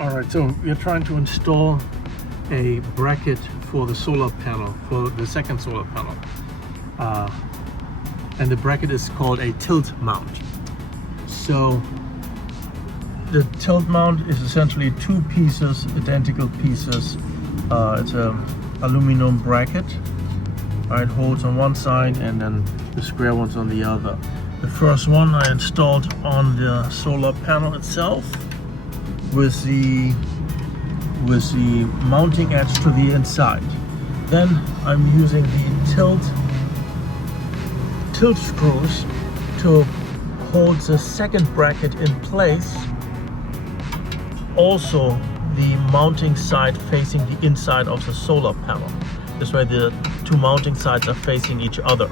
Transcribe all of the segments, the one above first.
Alright, so we're trying to install a bracket for the solar panel, for the second solar panel. And the bracket is called a tilt mount. So the tilt mount is essentially two pieces, identical pieces. It's an aluminum bracket. It holds on one side and then the square ones on the other. The first one I installed on the solar panel itself with the mounting edge to the inside. Then I'm using the tilt screws to hold the second bracket in place. Also the mounting side facing the inside of the solar panel. This way the two mounting sides are facing each other.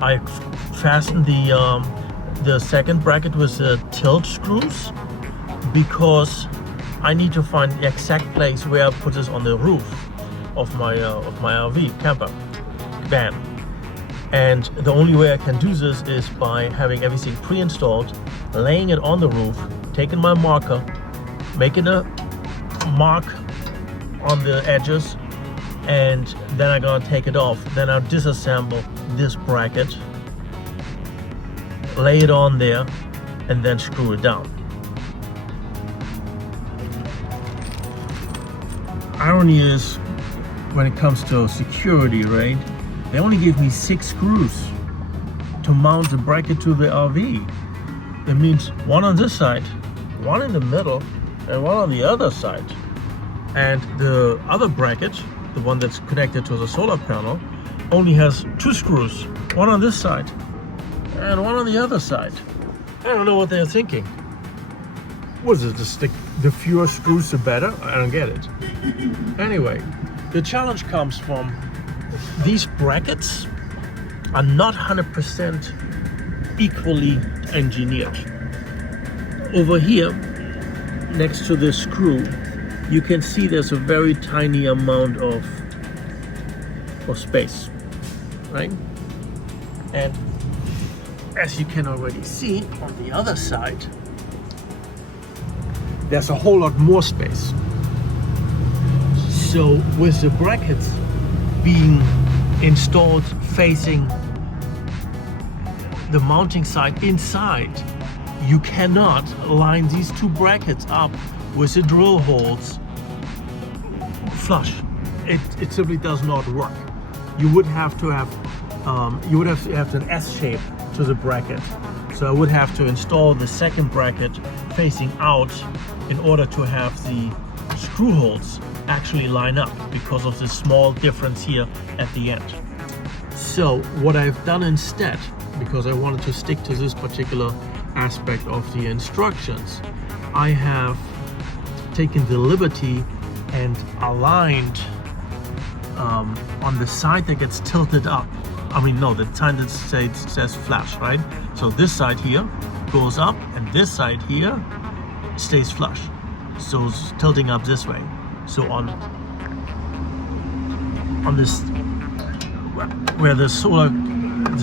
I fastened the second bracket with the tilt screws because I need to find the exact place where I put this on the roof of my RV camper van. And the only way I can do this is by having everything pre-installed, laying it on the roof, taking my marker, making a mark on the edges, and then I'm gonna take it off. Then I'll disassemble this bracket, lay it on there, and then screw it down. Irony is, when it comes to security, right? They only give me 6 screws to mount the bracket to the RV. That means one on this side, one in the middle, and one on the other side. And the other bracket, the one that's connected to the solar panel, only has 2 screws, one on this side and one on the other side. I don't know what they're thinking. Was it just the fewer screws the better? I don't get it. Anyway, the challenge comes from these brackets are not 100% equally engineered. Over here, next to this screw, you can see there's a very tiny amount of space, right? And as you can already see on the other side, there's a whole lot more space. So with the brackets being installed facing the mounting side inside, you cannot line these 2 brackets up with the drill holes flush. It simply does not work. You would have to have an S shape to the bracket. So I would have to install the second bracket facing out in order to have the screw holes actually line up because of this small difference here at the end. So what I've done instead, because I wanted to stick to this particular aspect of the instructions, I have taken the liberty and aligned on the side that gets tilted up. I mean, no, the side that says flush, right? So this side here goes up and this side here stays flush. So it's tilting up this way. So on this, where the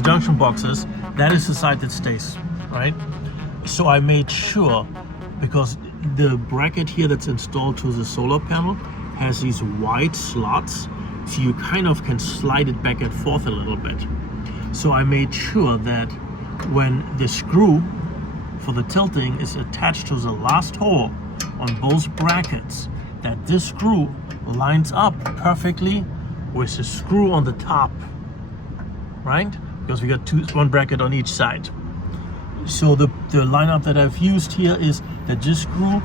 junction box is, that is the side that stays, right? So I made sure, because the bracket here that's installed to the solar panel has these wide slots, so you kind of can slide it back and forth a little bit. So I made sure that when the screw for the tilting is attached to the last hole on both brackets, that this screw lines up perfectly with the screw on the top, right? Because we got one bracket on each side. So the lineup that I've used here is that this screw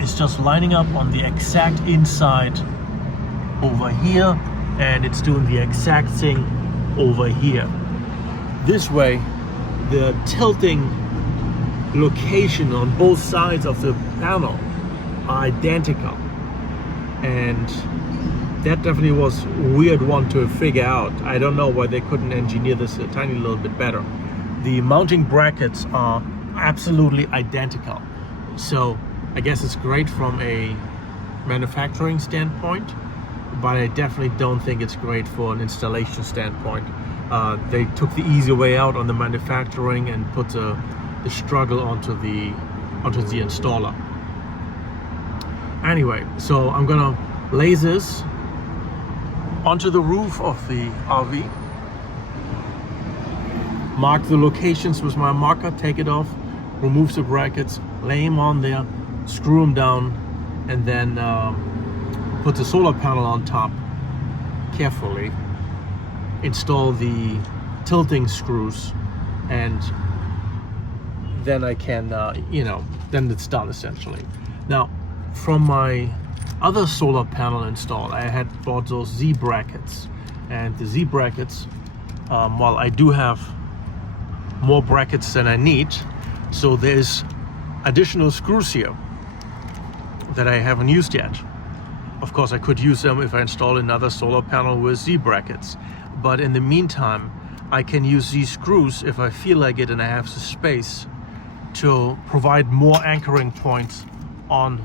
is just lining up on the exact inside over here, and it's doing the exact thing over here. This way, the tilting location on both sides of the panel are identical. And that definitely was a weird one to figure out. I don't know why they couldn't engineer this a tiny little bit better. The mounting brackets are absolutely identical. So I guess it's great from a manufacturing standpoint, but I definitely don't think it's great for an installation standpoint. They took the easy way out on the manufacturing and put the struggle onto the installer. Anyway, so I'm gonna lay this onto the roof of the RV, mark the locations with my marker, take it off, remove the brackets, lay them on there, screw them down, and then put the solar panel on top carefully, install the tilting screws, and then I can, then it's done essentially. Now, from my other solar panel install, I had bought those Z brackets, and the Z brackets, while I do have more brackets than I need, so there's additional screws here that I haven't used yet. Of course, I could use them if I install another solar panel with Z brackets, but in the meantime, I can use these screws if I feel like it and I have the space to provide more anchoring points on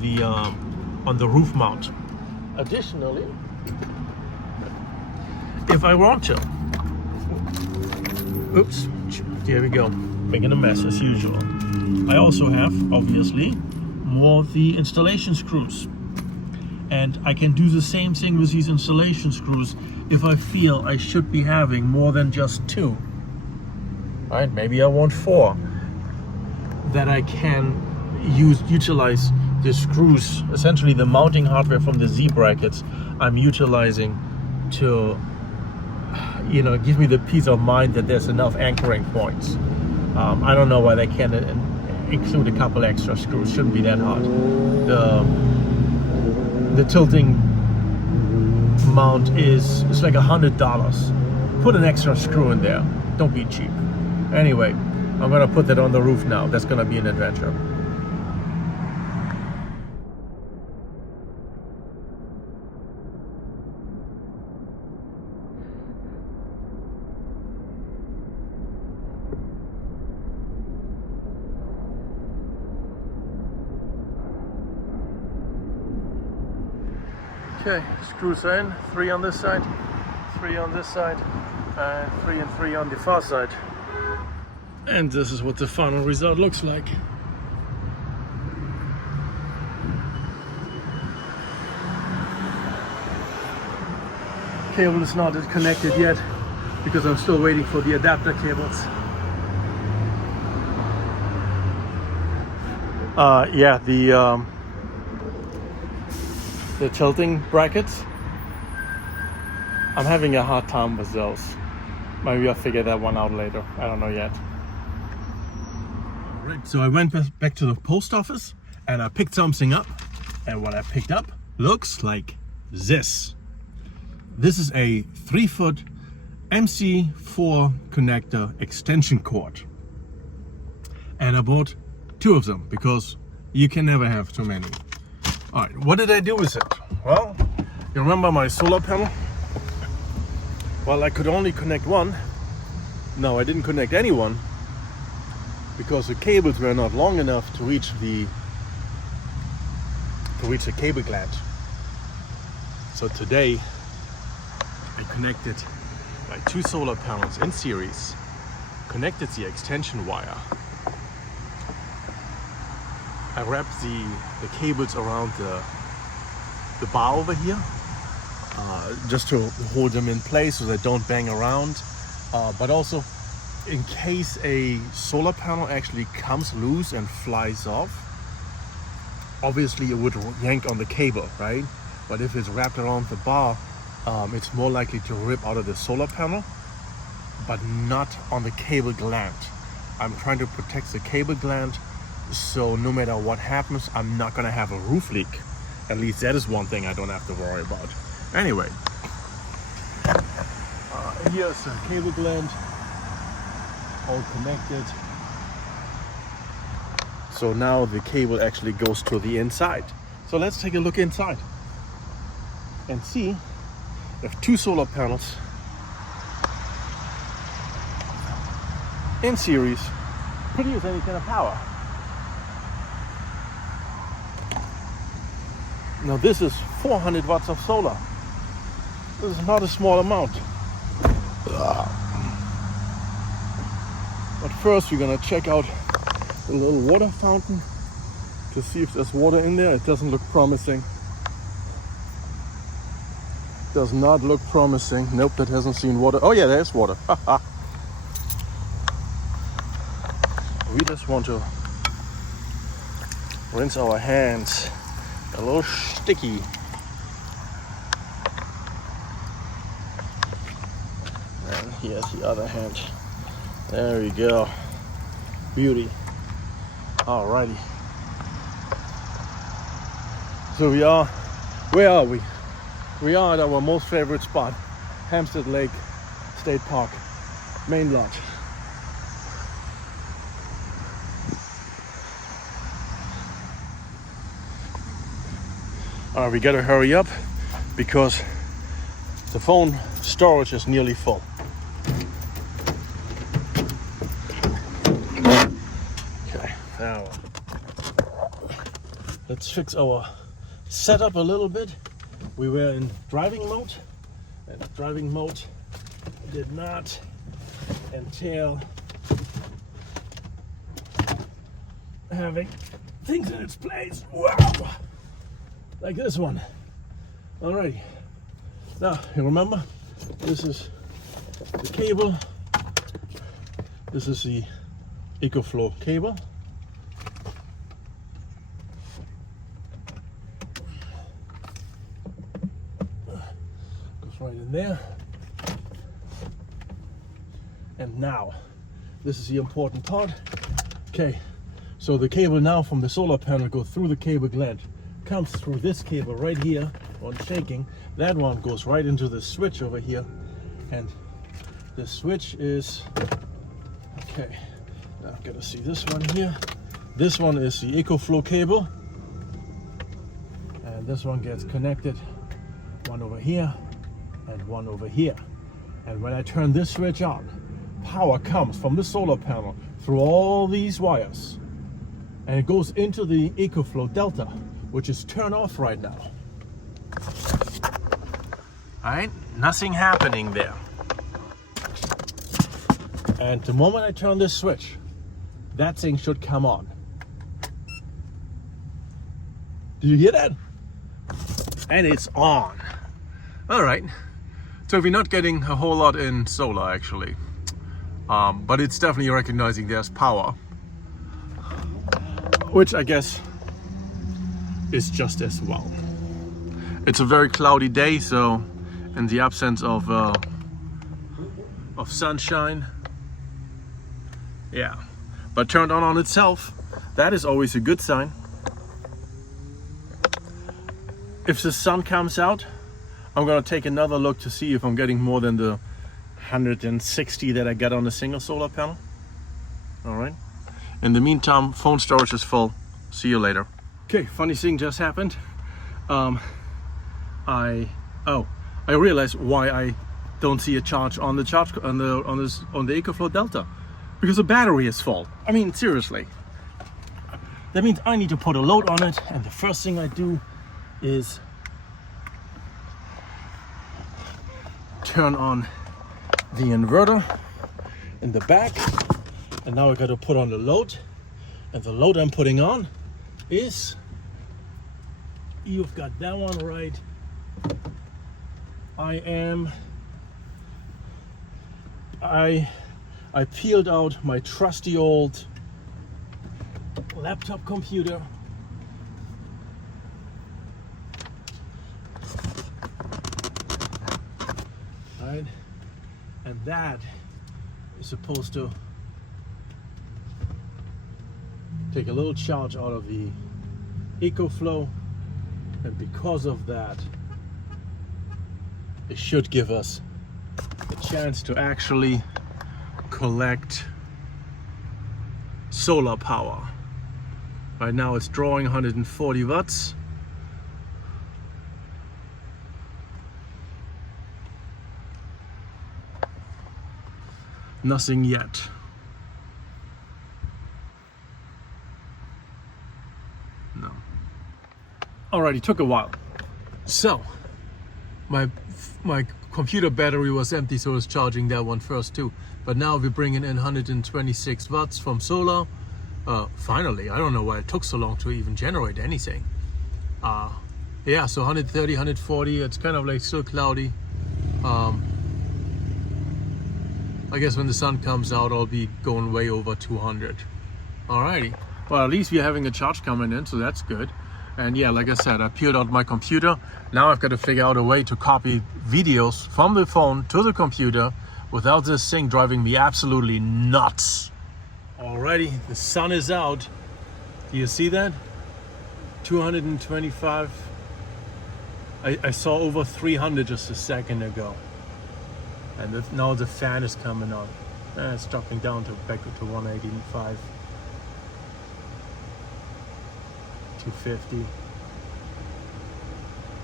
the roof mount. Additionally, if I want to, oops, there we go, making a mess as usual. I also have, obviously, more of the installation screws, and I can do the same thing with these installation screws if I feel I should be having more than just 2. All right, maybe I want 4. That I can utilize the screws, essentially the mounting hardware from the Z brackets, I'm utilizing to, give me the peace of mind that there's enough anchoring points. I don't know why they can't include a couple extra screws. Shouldn't be that hard. The tilting mount it's like $100. Put an extra screw in there. Don't be cheap. Anyway, I'm gonna put that on the roof now. That's gonna be an adventure. Okay, screws are in, 3 on this side, 3 on this side, and 3 and 3 on the far side. And this is what the final result looks like. Cable is not connected yet because I'm still waiting for the adapter cables. The tilting brackets, I'm having a hard time with those. Maybe I'll figure that one out later. I don't know yet. Alright, so I went back to the post office and I picked something up. And what I picked up looks like this. This is a 3-foot MC4 connector extension cord. And I bought 2 of them because you can never have too many. Alright, what did I do with it? Well, you remember my solar panel? Well, I could only connect one. No, I didn't connect any one because the cables were not long enough to reach the cable gland. So today I connected my 2 solar panels in series, connected the extension wire. I wrapped the cables around the bar over here, just to hold them in place so they don't bang around, but also in case a solar panel actually comes loose and flies off. Obviously it would yank on the cable, right? But if it's wrapped around the bar, it's more likely to rip out of the solar panel, but not on the cable gland. I'm trying to protect the cable gland, so no matter what happens, I'm not gonna have a roof leak. At least that is one thing I don't have to worry about. Anyway, here's the cable gland, all connected. So now the cable actually goes to the inside. So let's take a look inside and see if 2 solar panels in series produce any kind of power. Now this is 400 watts of solar. This is not a small amount. But first we're gonna check out the little water fountain to see if there's water in there. It doesn't look promising. Does not look promising. Nope, that hasn't seen water. Oh yeah, there's water. We just want to rinse our hands. A little sticky. And here's the other hand. There we go. Beauty. Alrighty. So where are we? We are at our most favorite spot, Hampstead Lake State Park, main lodge. Alright, we gotta hurry up because the phone storage is nearly full. Okay, now let's fix our setup a little bit. We were in driving mode, and driving mode did not entail having things in its place. Wow! Like this one. Alrighty. Now, you remember, this is the cable. This is the Ecoflow cable. Goes right in there. And now, this is the important part. Okay, so the cable now from the solar panel goes through the cable gland, comes through this cable right here on shaking. That one goes right into the switch over here, and the switch is okay. Now I've got to see this one here. This one is the Ecoflow cable, and this one gets connected, one over here and one over here. And when I turn this switch on, power comes from the solar panel through all these wires, and it goes into the Ecoflow Delta, which is turned off right now. Alright, nothing happening there. And the moment I turn this switch, that thing should come on. Do you hear that? And it's on. Alright, so we're not getting a whole lot in solar actually, but it's definitely recognizing there's power, which I guess is just as well. It's a very cloudy day, so in the absence of sunshine, yeah, but turned on itself, that is always a good sign. If the sun comes out, I'm gonna take another look to see if I'm getting more than the 160 that I got on the single solar panel. All right, in the meantime, phone storage is full. See you later. Okay, funny thing just happened. I realized why I don't see a charge on the Ecoflow Delta, because the battery is full. I mean, seriously. That means I need to put a load on it, and the first thing I do is turn on the inverter in the back, and now I got to put on the load, and the load I'm putting on is, you've got that one right. I peeled out my trusty old laptop computer. Right, and that is supposed to take a little charge out of the Ecoflow, and because of that, it should give us a chance to actually collect solar power. Right now it's drawing 140 watts. Nothing yet. No. Alrighty, took a while. So my computer battery was empty, so I was charging that one first too. But now we're bringing in 126 watts from solar, Finally, I don't know why it took so long to even generate anything. Yeah, so 130, 140, it's kind of like still cloudy. I guess when the sun comes out, I'll be going way over 200. Alrighty, well, at least we're having a charge coming in, so that's good. And yeah, like I said, I peeled out my computer. Now I've got to figure out a way to copy videos from the phone to the computer without this thing driving me absolutely nuts. Alrighty, the sun is out. Do you see that? 225. I saw over 300 just a second ago. And now the fan is coming on. It's dropping down to back to 185. 250.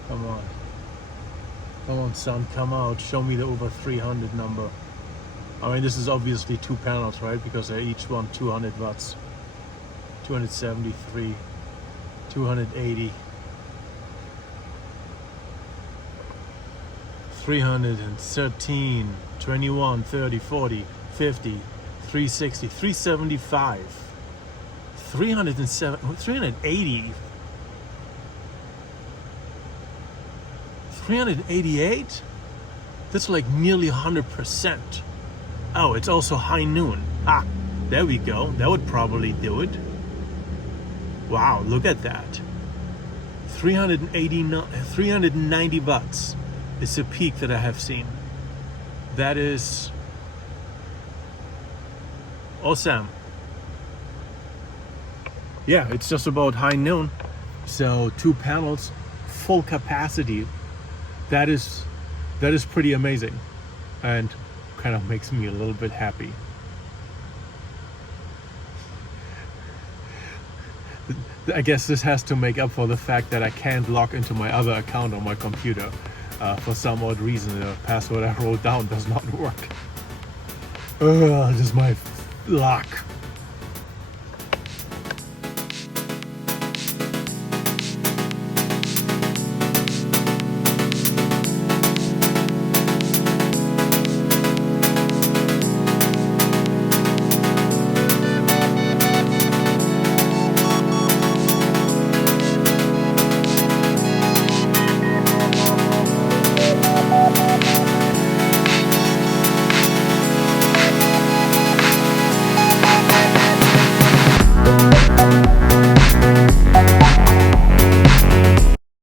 Come on. Come on, sun, come out. Show me the over 300 number. I mean, this is obviously 2 panels, right? Because they're each one 200 watts. 273. 280. 313, 21, 30, 40, 50, 360, 375, 307, 380, 388? That's like nearly 100%. Oh, it's also high noon. Ah, there we go. That would probably do it. Wow, look at that. 390 watts. It's a peak that I have seen. That is awesome. Yeah, it's just about high noon. So 2 panels, full capacity. That is pretty amazing, and kind of makes me a little bit happy. I guess this has to make up for the fact that I can't log into my other account on my computer. For some odd reason, the password I wrote down does not work. This is my luck.